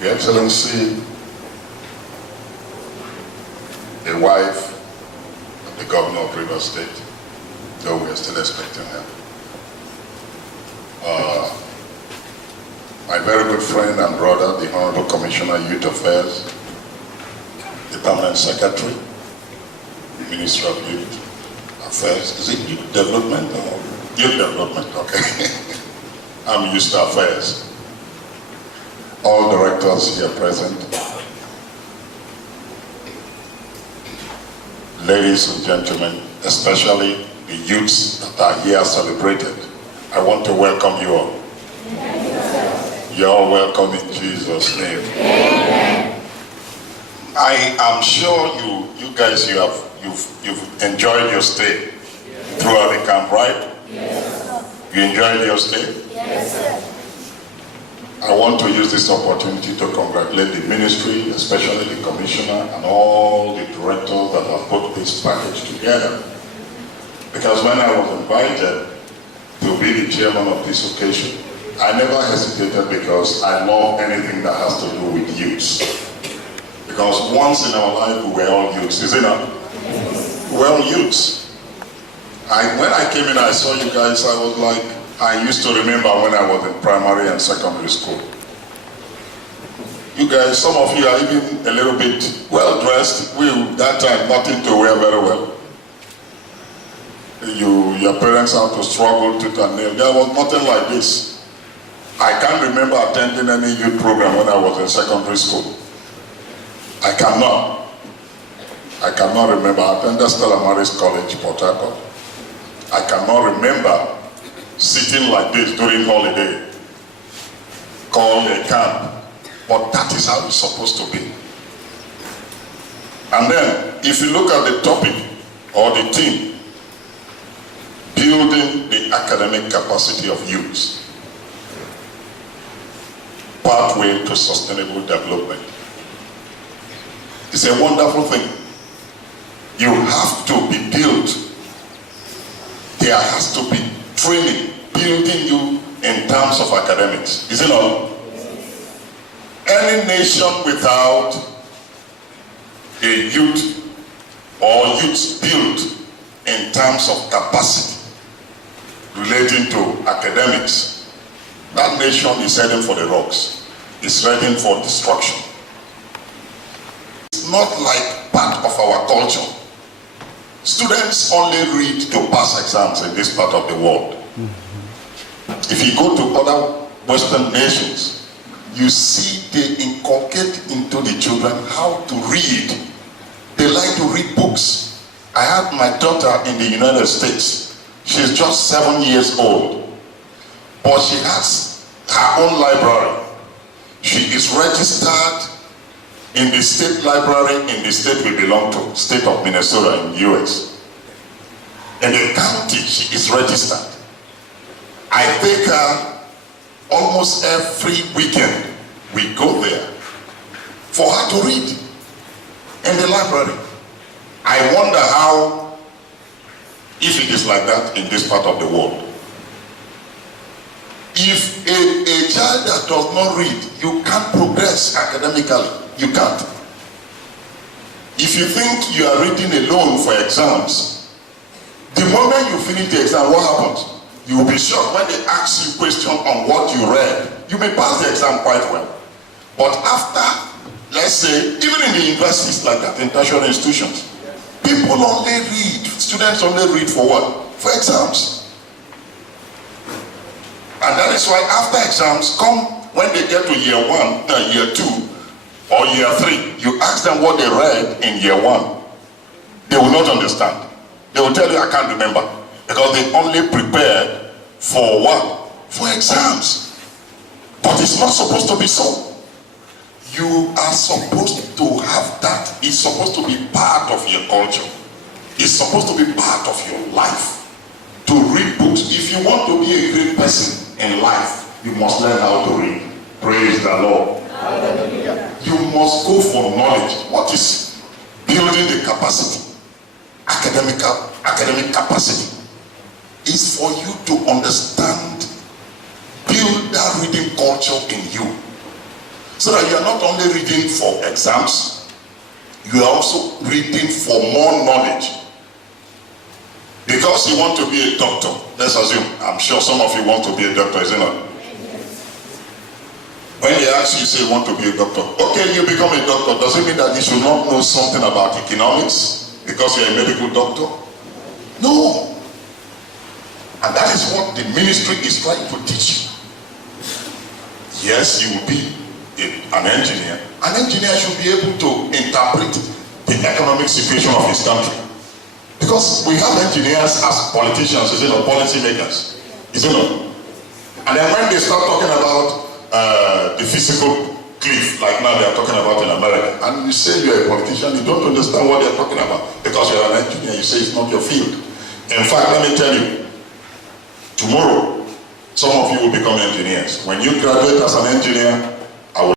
Your Excellency, the wife of the governor of Rivers State, though we are still expecting her. My very good friend and brother, the Honorable Commissioner, Youth Affairs, the Permanent Secretary, Minister of Youth Affairs. Is it Youth Development or Youth Development? Okay. I'm Youth Affairs. All directors here present. Ladies and gentlemen, especially the youths that are here celebrated, I want to welcome you all. You're all welcome in Jesus' name. Amen. I am sure you guys you've enjoyed your stay throughout the camp, right? Yes. You enjoyed your stay? Yes, sir. I want to use this opportunity to congratulate the ministry, especially the commissioner and all the directors that have put this package together. Because when I was invited to be the chairman of this occasion, I never hesitated because I love anything that has to do with youths. Because once in our life we were all youths, isn't it? We were all youths. When I came in, I saw you guys, I was like, I used to remember when I was in primary and secondary school. You guys, some of you are even a little bit well dressed. We, that time, nothing to wear very well. Your parents had to struggle tooth and nail. There was nothing like this. I can't remember attending any youth program when I was in secondary school. I cannot remember. I attended Stella Maris College, Port Harcourt. I cannot remember sitting like this during holiday, called a camp. But that is how it's supposed to be. And then, if you look at the topic or the theme, building the academic capacity of youths, pathway to sustainable development. It's a wonderful thing. You have to be built. There has to be training, building you in terms of academics. Is it not? Any nation without a youth or youths built in terms of capacity relating to academics, that nation is heading for the rocks. It's heading for destruction. It's not like part of our culture. Students only read to pass exams in this part of the world. If you go to other Western nations, you see they inculcate into the children how to read. They like to read books. I had my daughter in the United States. She's just 7 years old, but she has her own library. She is registered in the state library in the state we belong to, state of Minnesota in the US. In the county, she is registered. I take her almost every weekend. We go there for her to read in the library. I wonder how, if it is like that in this part of the world. If a child that does not read, you can't progress academically. You can't. If you think you are reading alone for exams, the moment you finish the exam, what happens? You will be shocked when they ask you questions on what you read. You may pass the exam quite well. But after, let's say, even in the universities like that, in tertiary institutions, people only read, students only read for what? For exams. And that is why after exams, when they get to year 1, year 2, or year 3, you ask them what they read in year 1. They will not understand. They will tell you, I can't remember. Because they only prepared for what? For exams. But it's not supposed to be so. You are supposed to have that. It's supposed to be part of your culture. It's supposed to be part of your life. To read books. If you want to be a great person in life, you must learn how to read. Praise the Lord. Hallelujah. You must go for knowledge. What is building the capacity? Academic capacity is for you to understand, build that reading culture in you. So that you are not only reading for exams, you are also reading for more knowledge. Because you want to be a doctor, let's assume, I'm sure some of you want to be a doctor, isn't it? When they ask you, say you want to be a doctor, okay, you become a doctor, does it mean that you should not know something about economics because you're a medical doctor? No. And that is what the ministry is trying to teach you. Yes, you will be an engineer. An engineer should be able to interpret the economic situation of his country. Because we have engineers as politicians, isn't it, policy makers, isn't it? And then when they start talking about the physical cliff, like now they are talking about in America, and you say you're a politician, you don't understand what they're talking about because you're an engineer, you say it's not your field. In fact, let me tell you, tomorrow, some of you will become engineers. When you graduate as an engineer,